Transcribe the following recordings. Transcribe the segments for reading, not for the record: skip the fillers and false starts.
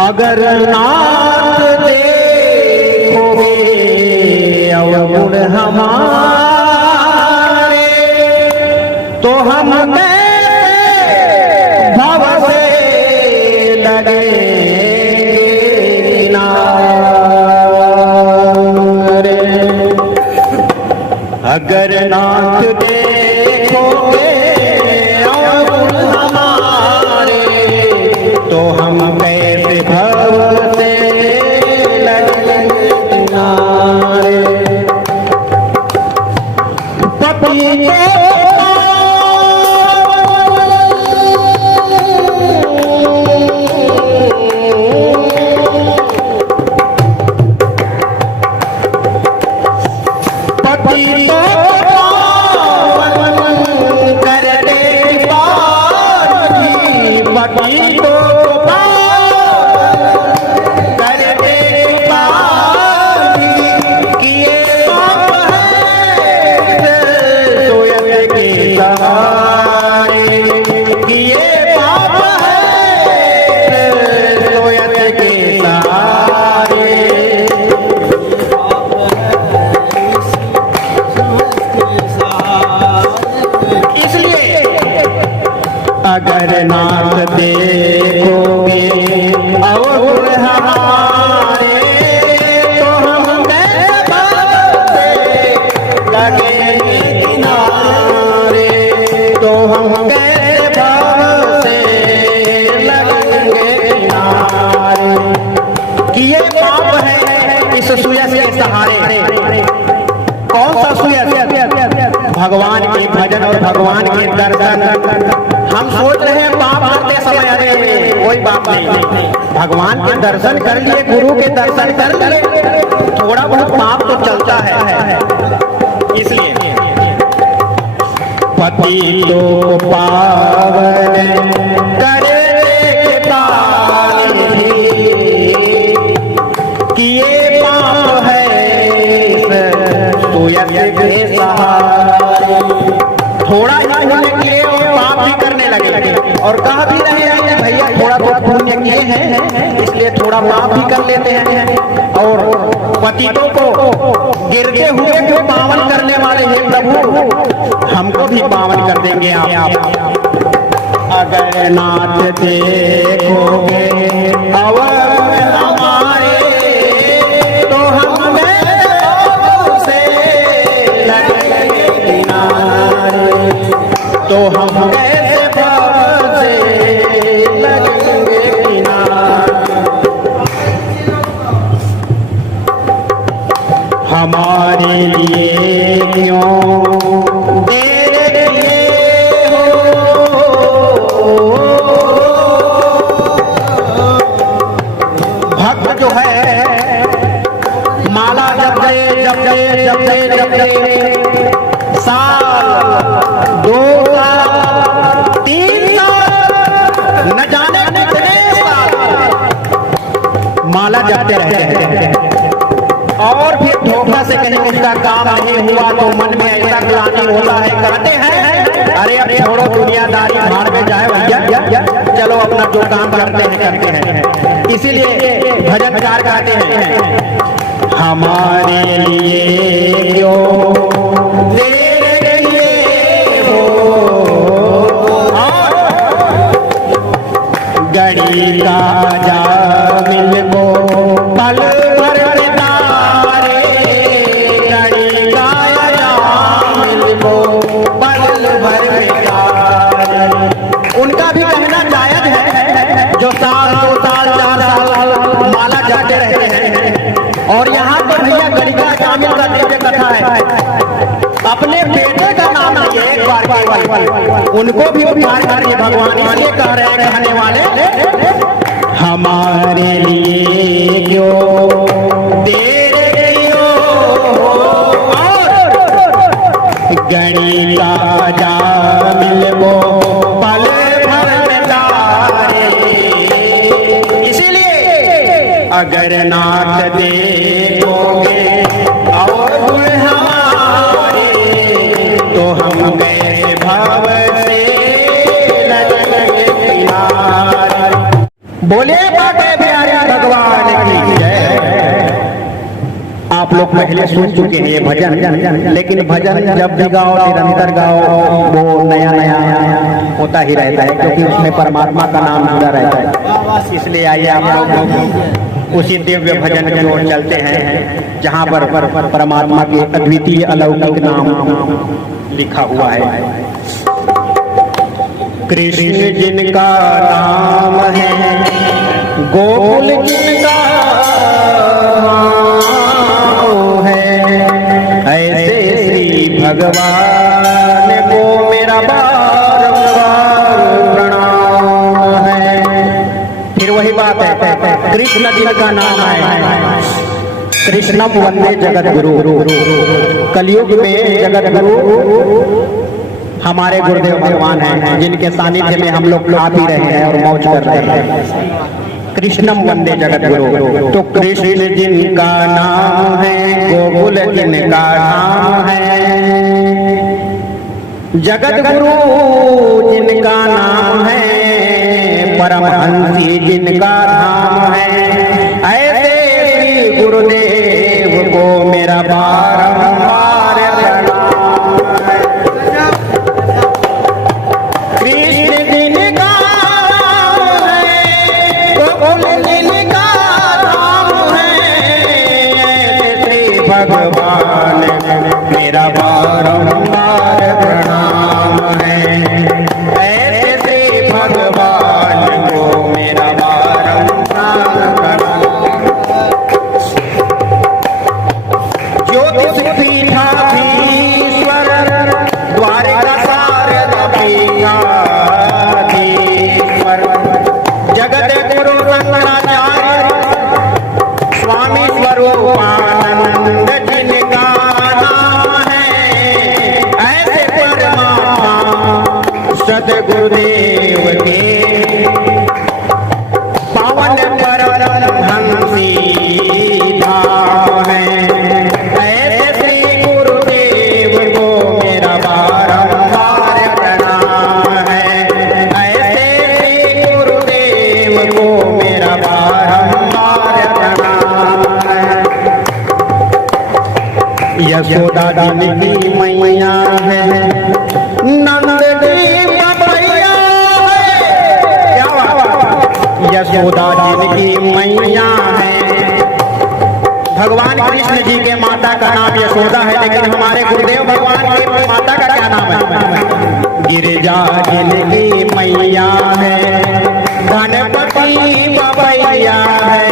अगर नाथ देखोगे अवगुण हमारे तो हम भव से लगे किनारे। अगर नाथ देखोगे अवगुण हमारे तो हम कैसे भव से लगे किनारे। पति अगर नाथ देखोगे अवगुण हमारे तो हम कैसे लगे किनारे। तो हम कैसे भव से लगेंगे किनारे। कि ये पाप है इस सुयस के सहारे। कौन सा सुयस? भगवान के भजन और भगवान के दर्शन। हम सोच रहे हैं पाप करते समय अरे कोई बाप नहीं, भगवान के दर्शन कर लिए, गुरु के दर्शन कर लिए, थोड़ा बहुत पाप तो चलता है। इसलिए पति तो पावन करे कि ये पाप है सुयस के सहारे। थोड़ा ही पुण्य किए और पाप भी करने लगे और कहा भी रहे हैं कि भैया थोड़ा बहुत पुण्य किए हैं इसलिए थोड़ा पाप भी कर लेते हैं। और पतितों को गिरते हुए को पावन करने वाले हे प्रभु हमको भी पावन कर देंगे आप। अगर नाथ देखोगे अवगुण हमारे तो हम से लगेंगे किनारे। तो हम कैसे भव से लगेंगे किनारे। हमारे लिए क्यों देर किए हो भक्त जो है माला जपते साल 2 साल 3 साल न जाने कितने साल माला जपते रहते हैं और फिर धोखा से कहीं उसका काम नहीं हुआ तो मन में ऐसा ग्लानि होता है। कहते हैं अरे अब छोड़ो दुनियादारी भाड़ में जाए भैया, चलो अपना जो काम करते हैं। इसीलिए भजनकार कहते हैं हमारे लिए क्यों देर किए हो गड़ी का जामिल को पल भर तारे। गड़ी का जामिल को पल भर तारे। उनका भी कहना जायज है जो साल 2 साल 4 साल माला जपते रहते हैं। और यहाँ तो भैया गड़िका जामिल का दिव्य कथा है। अपने बेटे का नाम लिए एक बार केवल उनको भी उपकार करिए भगवान। इसलिए कह रहे हैं कहने वाले हमारे लिए क्यों देर किए हो गड़ी का जामिल वो पल भर तारे। इसीलिए अगर नाथ देखोगे और हमारे कैसे भाव से लगे किनारे। बोले बाटे बिहारी भगवान की जय। आप लोग पहले सुन चुके हैं ये भजन, लेकिन भजन जब भी गाओ निरंतर गाओ वो नया नया होता ही रहता है, क्योंकि उसमें परमात्मा का नाम जुड़ा रहता है। इसलिए आइए आप लोग उसी दिव्य भजन की ओर चलते हैं जहाँ पर परमात्मा के अद्वितीय अलौकिक नाम लिखा हुआ है। कृष्ण जिनका नाम है, गोकुल जिनका ऐसे श्री भगवान को मेरा बारंबार प्रणाम है। फिर वही बात है, कृष्ण जिनका नाम है, कृष्णम वंदे जगत गुरु। कलयुग में जगत गुरु हमारे गुरुदेव भगवान हैं, जिनके सानिध्य में हम लोग खा पी रहे हैं और मौज कर रहे हैं। कृष्णम वंदे जगत गुरु। तो कृष्ण जिनका नाम है, गोकुल जिनका नाम है, जगत गुरु जिनका नाम है, परमहंसी जिनका नाम है, ऐसे गुरुदेव को मेरा बारंबार भगवान मेरा बारंबार प्रणाम है। ऐसे भगवान को मेरा बारंबार प्रणाम। ज्योतिष पीठाधीश्वर द्वारका शारदा पीठाधीश्वर जगत गुरु शंकराचार्य स्वामी स्वरूपानंद जिनका नाम है, ऐसे परमात्मा सद्गुरुदेव के पावन परमहंसी धाम है। ऐसे गुरुदेव को मेरा बारंबार प्रणाम है। ऐसे गुरुदेव को मेरा बारंबार प्रणाम है। यशोदा जिनकी मैया है, नंद जी बबैया है। क्या बात? यशोदा जिनकी मैया है। भगवान कृष्ण जी के माता का नाम यशोदा है, लेकिन हमारे गुरुदेव भगवान के माता का क्या नाम है? गिरिजा जिनकी मैया है, गणपति बबैया है।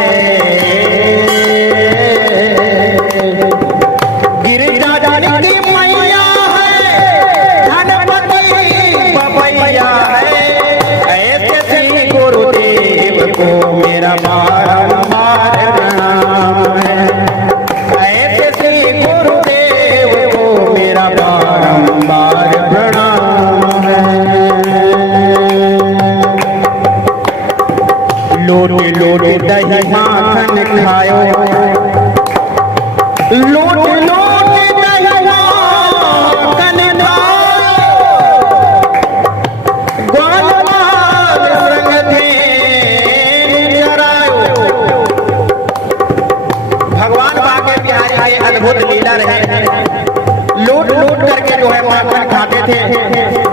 गिरिजा जिनकी मैया है, गणपति बबैया है। ऐसे श्री गुरुदेव को मेरा बारंबार प्रणाम है। ऐसे श्री गुरुदेव को मेरा बारंबार प्रणाम है। लोट लोट दही माखन खायो, लोट लोट दही माखन खायो, ग्वाल बाल संग धेन चरायो। भगवान बाके बिहारी के अद्भुत लीला रहे। लूट लूट करके जो है माखन खाते थे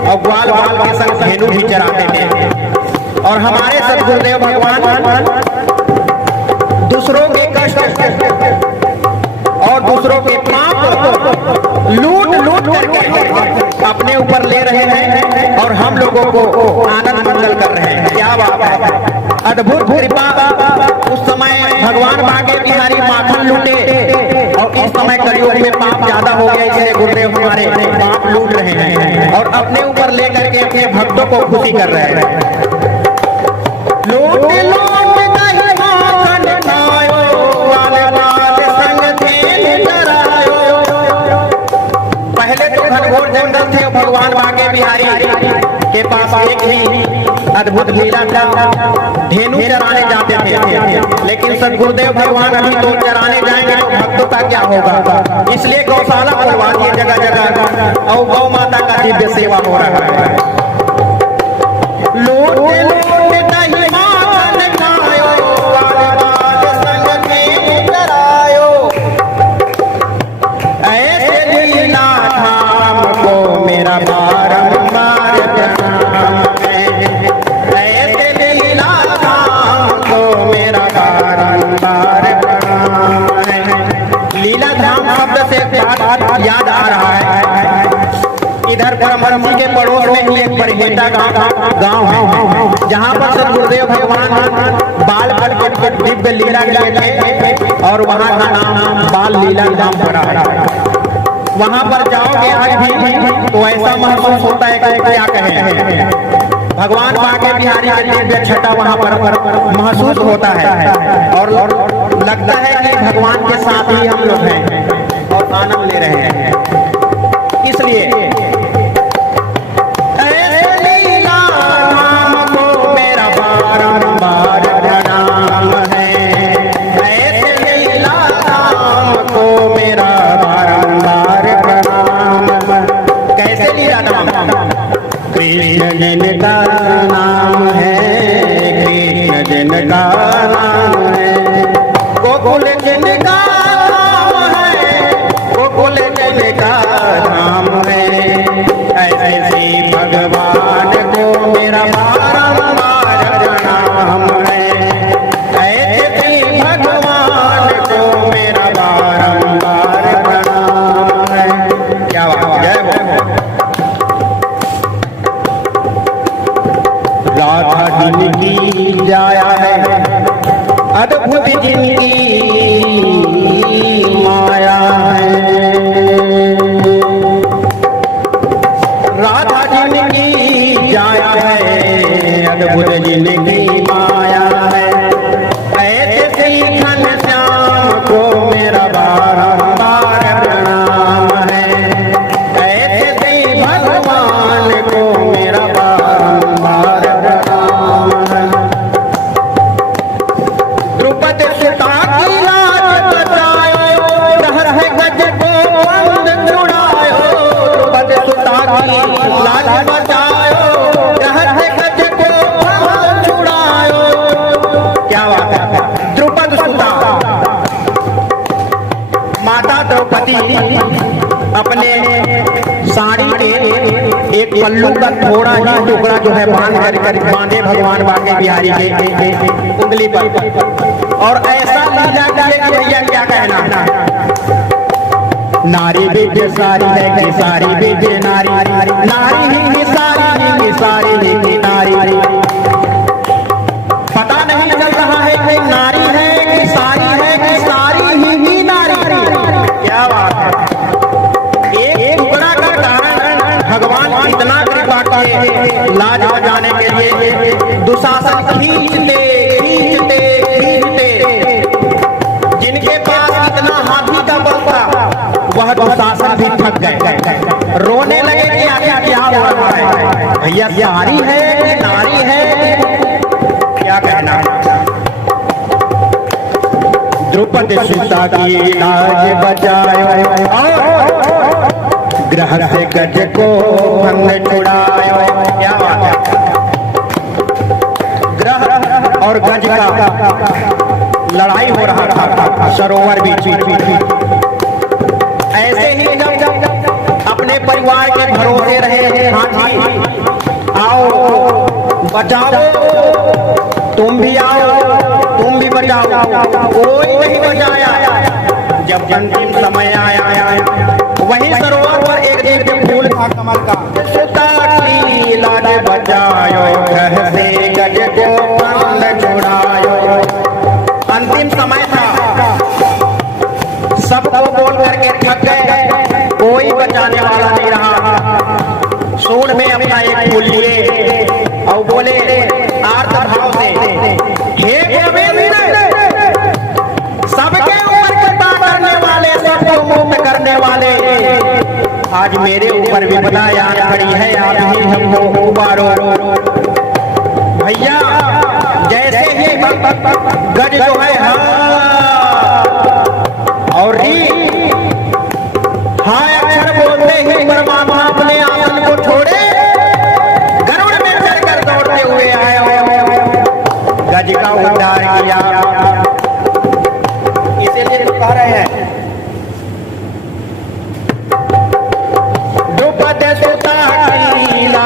और ग्वाल बाल के संग धेनु भी चराते थे। और हमारे सद्गुरुदेव भगवान दूसरों के कष्ट और दूसरों के पाप लूट लूट करके अपने ऊपर ले रहे हैं और हम लोगों को आनंद मंगल कर रहे हैं। क्या बात है, अद्भुत कृपा। उस समय भगवान बाके बिहारी माखन लूटे और इस समय कलयुग में पाप ज्यादा हो गया, इसलिए गुरुदेव हमारे पाप लूट रहे हैं और अपने ऊपर लेकर के अपने भक्तों को खुशी कर रहे हैं। लोट लोट दही माखन खायो, ग्वाल बाल संग धेन चरायो। पहले तो घनघोर जंगल थे, भगवान बाके बिहारी के पास एक ही अद्भुत लीला था, धेनु चराने जाते थे। लेकिन सद्गुरुदेव भगवान अभी तो चराने जाएंगे तो भक्तों का क्या होगा, इसलिए गौशाला खुलवा दिए जगह जगह और गौ माता का दिव्य सेवा हो रहा है। लूट लूट दही माखन खायो, बाल बाल संग में करायो, ऐसे लीला धाम को मेरा बारंबार प्रणाम है, ऐसे लीला धाम को मेरा बारंबार प्रणाम है। लीला धाम शब्द से बात याद आ रहा है, इधर परमहंसी के पड़ोस में ही एक बरहेटा गांव है, जहां पर सदगुरुदेव भगवान बाल बल के दिव्य लीला किए थे और वहां का नाम बाल लीला धाम पड़ा है। वहां पर जाओगे आज भी तो ऐसा महसूस होता है कि क्या कहें, भगवान बांके बिहारी के दिव्य छटा वहां पर महसूस होता है और लगता है कि भगवान के साथ ही हम लोग हैं और आनंद ले रहे हैं। इसलिए कृष्ण जिनका नाम है, कृष्ण जिनका नाम है, गोकुल जिनका नाम है, गोकुल जिनका नाम है, ऐसे भगवान को मेरा बारंबार प्रणाम है, ऐसे भगवान को मेरा बारंबार प्रणाम है। क्या बात है, जय हो। राधा जिनकी जाया है, अद्भुत जिनकी माया है, राधा जिनकी जाया है, अद्भुत जिनकी माया है, ऐसे घनश्याम को मेरा बारंबार प्रणाम है, ऐसे भगवान को मेरा बारंबार प्रणाम है। द्रुपद सुता की लाज बचायो, डहर है गज को बंद छुड़ायो, द्रुपद सुता की लाज बचायो, डहर है गज को बंद छुड़ायो। क्या बात है, द्रुपद सुता माता द्रौपदी अपने साड़ी के एक पल्लू का थोड़ा ही टुकड़ा जो है बांधे भगवान बांके बिहारी के उंगली पर, और ऐसा लीला किए कि भैया क्या कहना, नारी विद्य सारी है कि सारी विद्य नारी, नारी ही सारी ही सारी ही नारी, पता नहीं चल रहा है कि नारी है कि सारी ही नारी। क्या बात है, एक टुकड़ा का कारण भगवान इतना कृपा किए लाज बजाने के लिए, दुशासन खींचते खींचते खींचते, जिनके पास इतना हाथी का बल था वह दुशासन भी थक गए, रोने लगे कि आखिर क्या हो रहा है, भैया सारी है कि नारी है, क्या कहना। द्रुपद सीता की लाज बचायो, ग्रह से गज को भंग छुड़ायो। क्या बात है, ग्रह और गज का लड़ाई हो रहा था सरोवर बीच। ऐसे ही जब अपने परिवार के भरोसे रहे हाथी, आओ बचाओ, तुम भी आओ, तुम भी बचाओ, कोई नहीं बचाया। जब अंतिम समय आया, वही सरोवर पर एक दिव्य फूल था कमल का, लाज बचायो, घर से गज को बंद छुड़ायो। अंतिम समय था, सबको बोल करके थक गए, कोई बचाने वाला नहीं रहा। सूंड में अपना एक फूल लिए और बोले आर्त भाव से, हे गोविंद, सबके ऊपर कृपा करने वाले, सबको मुक्त करने वाले, आज मेरे ऊपर विपदा आ खड़ी है, आज ही हमको उबारो। भैया जैसे ही गज जो है और री हाय अक्षर बोलते ही परमात्मा अपने आसन को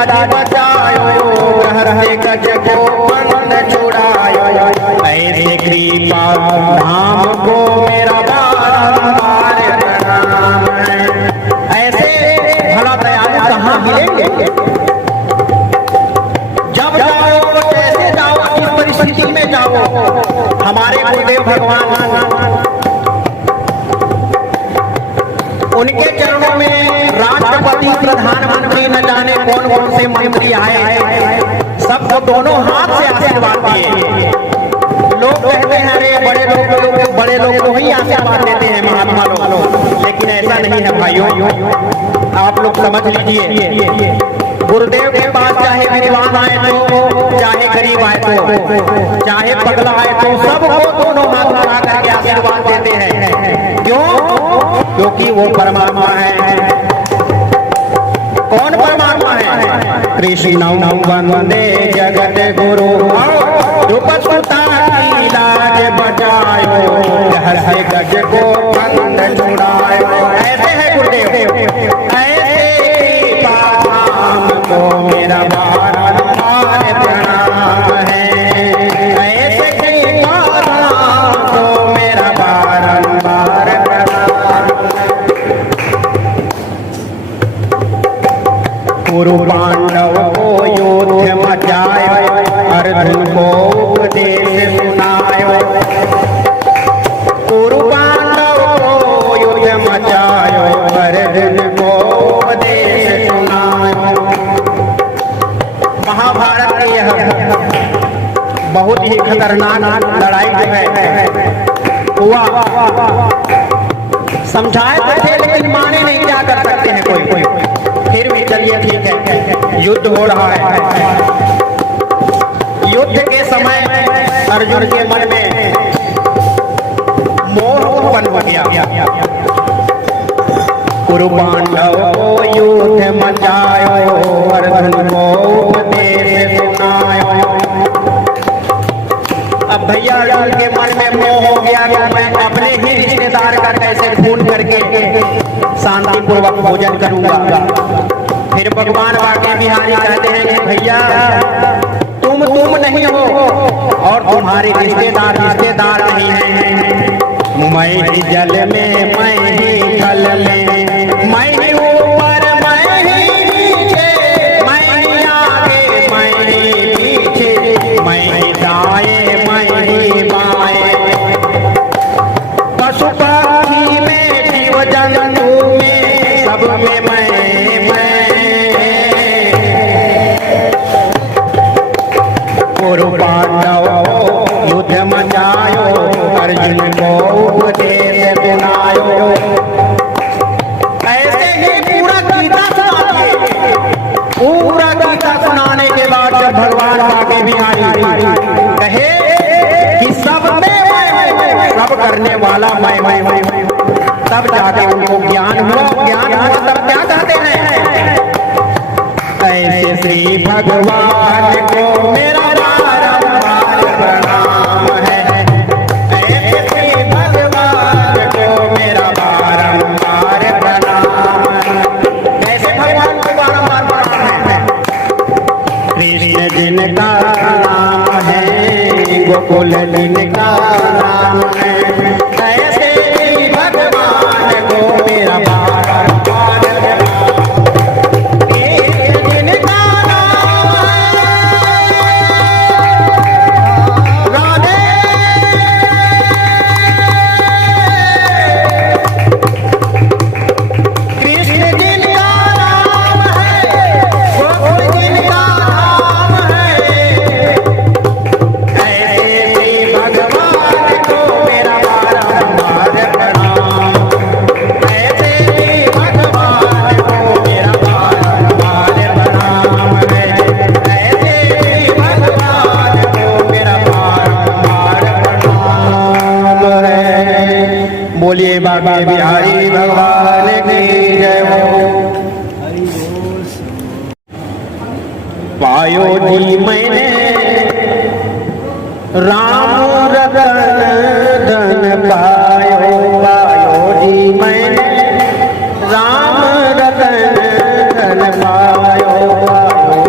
लाज बचायो, ग्रह से गज को बंद छुड़ायो, ऐसे कृपा धाम को मेरा बारंबार प्रणाम है। ऐसे भला दयालु कहाँ मिलेंगे? जब जाओ जैसे जाओ, इस परिस्थिति में जाओ, हमारे गुरुदेव भगवान उनके चरणों में राष्ट्रपति, प्रधानमंत्री, न जाने कौन कौन से मंत्री आए, सबको दोनों हाथ से आशीर्वाद दिए। लोग कहते हैं अरे बड़े लोग तो ही आशीर्वाद देते हैं, महात्मा लोग, लेकिन ऐसा नहीं है भाइयों। आप लोग समझ लीजिए, गुरुदेव के पास चाहे विद्वान आए तो, चाहे गरीब आए तो, चाहे पगला आए तो, सबको दोनों हाथ लगा करके आशीर्वाद देते हैं। क्यों? क्योंकि वो परमात्मा है। कौन परमात्मा है? कृष्णं वंदे जगत गुरु, सुता की लाज बचायो, ग्रह से गज को बंद छुड़ायो। ऐसे है गुरुदेव, ऐसे पाम को मेरा बारंबार प्रणाम है, ऐसे पाम को मेरा बारंबार प्रणाम। कुरु पांडव को युद्ध मचायो, अर्जुन को उपदेश सुनायो, कुरु पांडव को युद्ध मचायो, अर्जुन को उपदेश सुनायो। महाभारत की यह बहुत ही खतरनाक लड़ाई जो है हुआ, समझाए थे लेकिन माने नहीं, क्या कर सकते हैं कोई। फिर भी चलिए ठीक है, युद्ध हो रहा है। युद्ध के समय अर्जुन के मन में मोह उत्पन्न हो गया। कुरु पांडव को युद्ध मचायो, अर्जुन को उपदेश सुनायो। अब भैया अर्जुन के मन में मोह हो गया कि मैं अपने ही रिश्तेदार का कैसे खून करके शांति पूर्वक भोजन करूंगा। फिर भगवान वाके बिहारी कहते हैं कि भैया तुम नहीं हो और तुम्हारे रिश्तेदार नहीं हैं। मैं ही जल में, मैं ही जल में, मैं ही ऊपर, मैं ही नीचे, मैं ही आगे, मैं ही पीछे, मैं ही दाएं, मैं ही बाएं, पशु पक्षी में, जीव जंतु में, सब में मैं। कुरु पांडव युद्ध मचायो, अर्जुन को उपदेश सुनायो। ऐसे ही पूरा गीता सुनाते, पूरा गीता सुनाने के बाद जब भगवान आगे बिहारी कहे कि सब में मैं, सब करने वाला मैं, तब जाके उनको ज्ञान हुआ। तब क्या कहते हैं? ऐसे श्री भगवान को मेरा बारंबार प्रणाम है, ऐसे श्री भगवान को मेरा बारंबार प्रणाम है। ऐसे भगवान को बारंबार प्रणाम है। कृष्ण जिनका नाम है, गोकुल जिनका नाम है, ऐसे श्री भगवान को मेरा बारंबार प्रणाम। बोलिए बाबा बिहारी भगवान की जय हो। पायो जी मैंने राम रतन धन पायो, पायो जी मैंने राम रतन धन पायो, पायो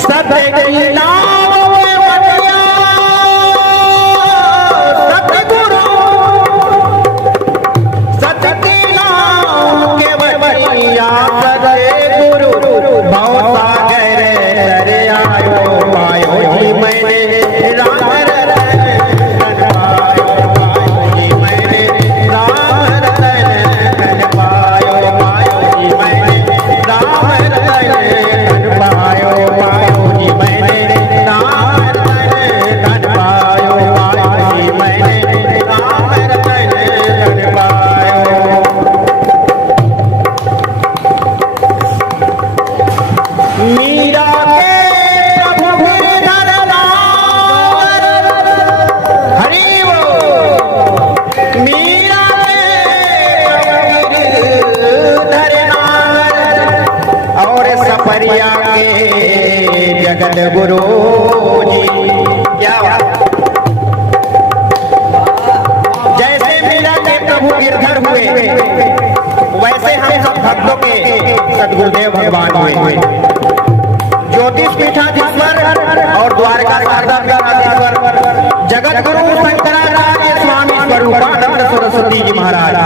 सत्य की नाव में बटिया सतगुरु, सत्य की नाव के बटिया सतगुरु भव सागर तर आयो पायो जी मैंने राम रतन पायो, पायो जी मैंने राम रतन पायो, पायो जी मैंने राम रतन पायो, पायो जी मैंने राम रतन पायो, पायो जी मैंने राम रतन पायो। मीरा के प्रभु गिरधर नागर, हरि बोल। मीरा के प्रभु गिरधर नागर और सपरिया के जगत गुरु जी। क्या बात। जैसे मीरा के प्रभु गिरधर हुए वैसे हम सब भक्तों के सदगुरुदेव भगवान हुए। ज्योतिष पीठाधीश्वर और द्वारका शारदा पीठाधीश्वर जगत गुरु शंकराचार्य स्वामी स्वरूपानंद सरस्वती जी महाराज।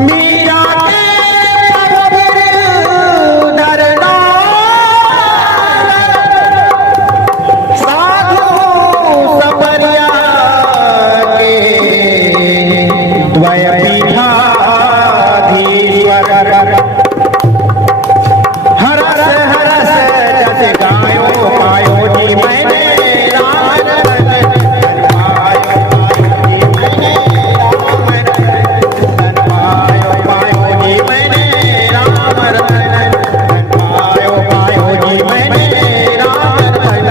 मीरा के प्रभु गिरधर नागर, साधु सपरिया के द्वय पीठाधीश्वर। हरस हरस जस गायो पायो जी मैंने राम रतन पायो, पायो जी मैंने राम रतन पायो, पायो जी मैंने राम रतन पायो, पायो जी मैंने राम रतन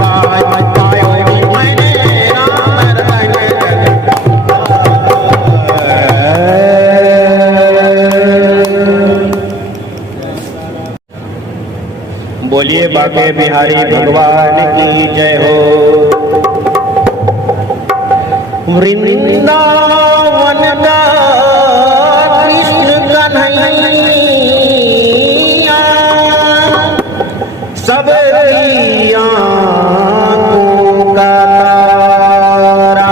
पायो, पायो जी मैंने राम रतन। बोलिए बाके बिहारी भगवान की जय हो। वृंदावन का कृष्ण कन्हैया सब आँखों का तारा।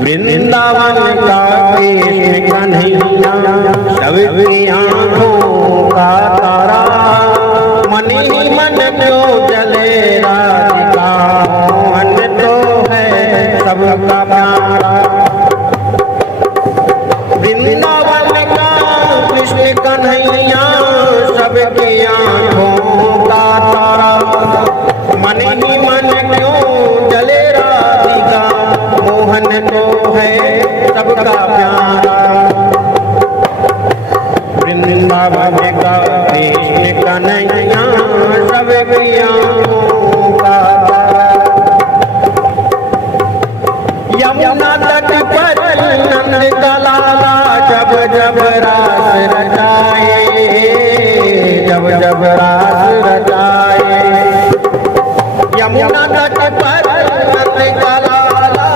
वृंदावन का कृष्ण कन्हैया सबकी आँखों का तारा। मन ही मन क्यों जले राधिका, मन तो है सबका प्यारा। वृंदावन का कृष्ण कन्हैया सबकी आँखों का तारा। मन ही मन क्यों जले राधिका, मोहन तो है सबका प्यारा। वृंदावन का कृष्ण कन्हैया सबकी आँखों का तारा। यमुना तट पर नंद का लाला जब जब रास रचाए, जब जब रास रचाए। यमुना तट पर नंद का लाला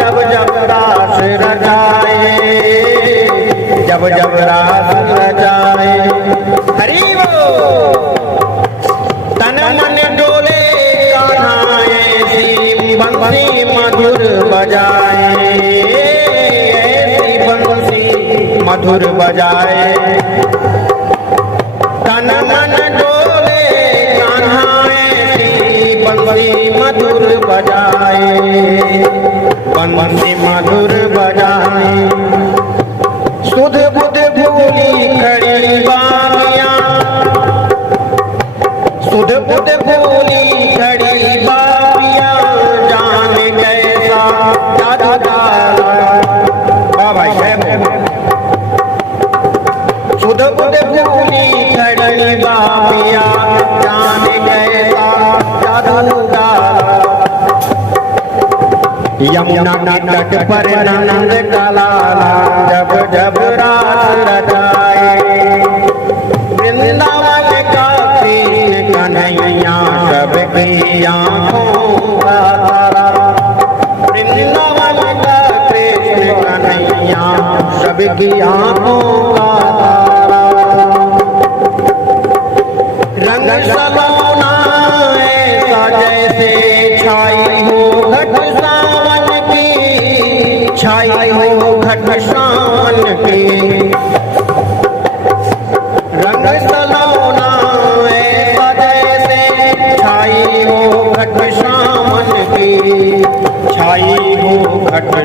जब जब रास रचाए, जब जब रास रचाए। हरि बोल। तन मन डोले कान्हा ऐसी बंसी मधुर बजाए, ऐसी बंसी मधुर बजाए। तन मन डोले कान्हा ऐसी बंसी मधुर बजाए, बंसी मधुर बजाए। सुध बुध भूली खड़ी बामियाँ, सुध बुध भूली खड़ी बामियाँ जान कैसा जादू डाला। बाबा सुध बुध भूली खड़ी बामियाँ जान कैसा जादू डाला। यमुना के तट पर नंद का लाला जब जब रास रचाए। वृंदावन का कृष्ण कन्हैया सबकी आँखों का तारा। वृंदावन का कृष्ण कन्हैया सबकी आँखों का तारा।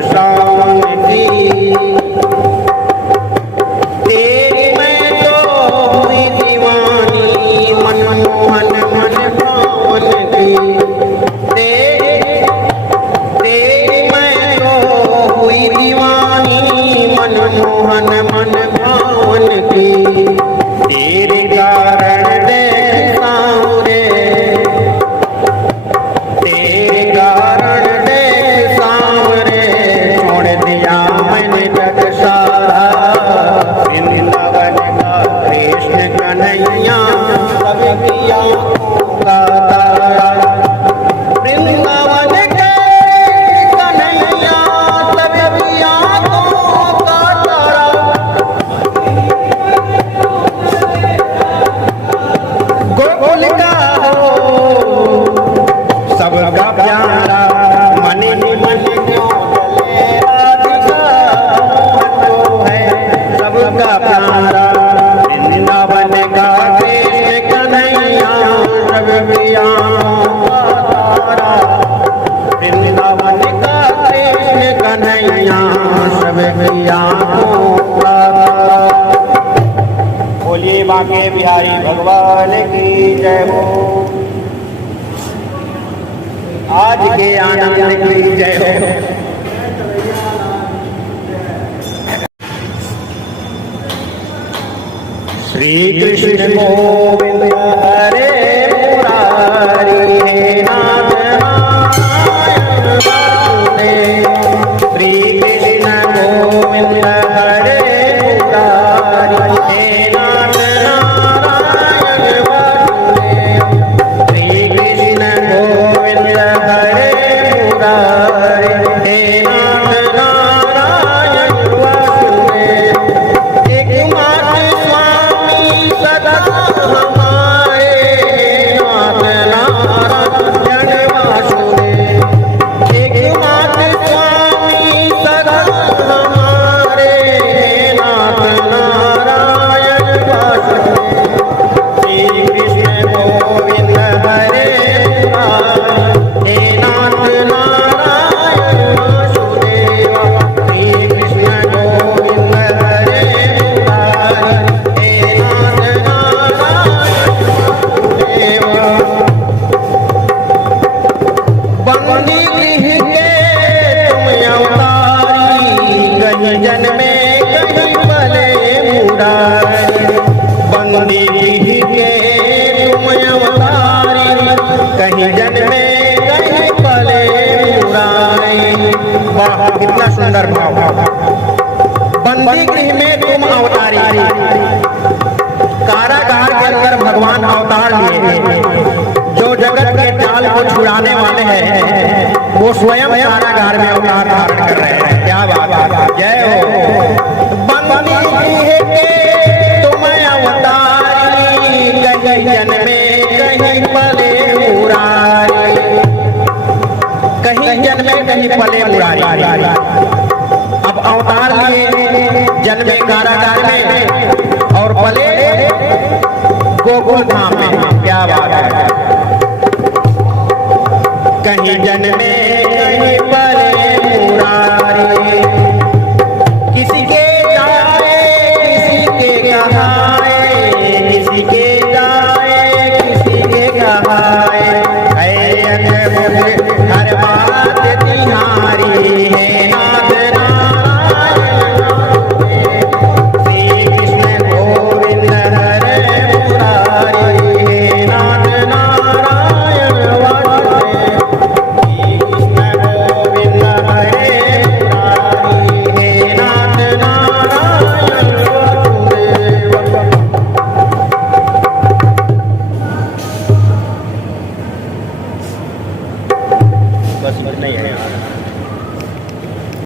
शाम की। तेरी मैं तो हुई दीवानी मनमोहन मन भावन की। तेरी मैं तो हुई दीवानी मनमोहन मन भावन की। तेरे कारण देख सावरे, तेरे कारण देख सावरे, छोड़ दिया मैंने जग सारा। वृंदावन का कृष्ण कन्हैया सब किया का तारा। वृंदावन के कन्हैया सब किया का तारा। गोकुल का हो सबका प्यारा, मन ही मन क्यों चले राधिका मोहन जो है सबका प्यारा। वृंदावन का कृष्ण कन्हैया सब किया का तारा। वृंदावन का कृष्ण कन्हैया सब किया का तारा। बोलिए बांके बिहारी भगवान की जय हो। आज के आनंद की जय हो। श्री कृष्ण गोविंद हरे मुरारी, हे नाथ नारायण वासुदेव। श्री कृष्ण गोविंद हरे मुरारी, हे नाथ नारायण वासुदेव। श्री कृष्ण गोविंद हरे मुरारी, हे नाथ नारायण वासुदेव। एकमात्र स्वामी सदा हमारे, नाथ नारायण वासुदेव। एकमात्र स्वामी सदा हमारे, नाथ नारायण वासुदेव। श्री कृष्ण गोविंद हरे मुरारी, हे नाथ नारायण वासुदेव। श्री कृष्ण गोविंद हरे मुरारी, हे नाथ नारायण वासुदेव। बंदी गृह के तुम अवतारी, कहीं जन्मे कहीं पले मुरारी। बंदी गृह के तुम अवतारी, कहीं जन्मे कहीं पले मुरारी। वाह कितना सुंदर भाव। बंदी गृह में तुम अवतारी, कारागार के अंदर भगवान अवतार लिए। जो जगत के जाल को छुड़ाने वाले हैं वो स्वयं कारागार में अवतार धारण कर रहे हैं। क्या बात है, जय हो। बंदी गृह के तुम अवतारी, कहीं जन्मे कहीं पले मुरारी। कहीं जन्मे कहीं पले मुरारी। अब अवतार लिए जन्मे कारागार में और पले गोकुल धाम में। क्या बात है। कहीं जन्मे कहीं पले मुरारी। किसी के जाए किसी के कहाए, किसी के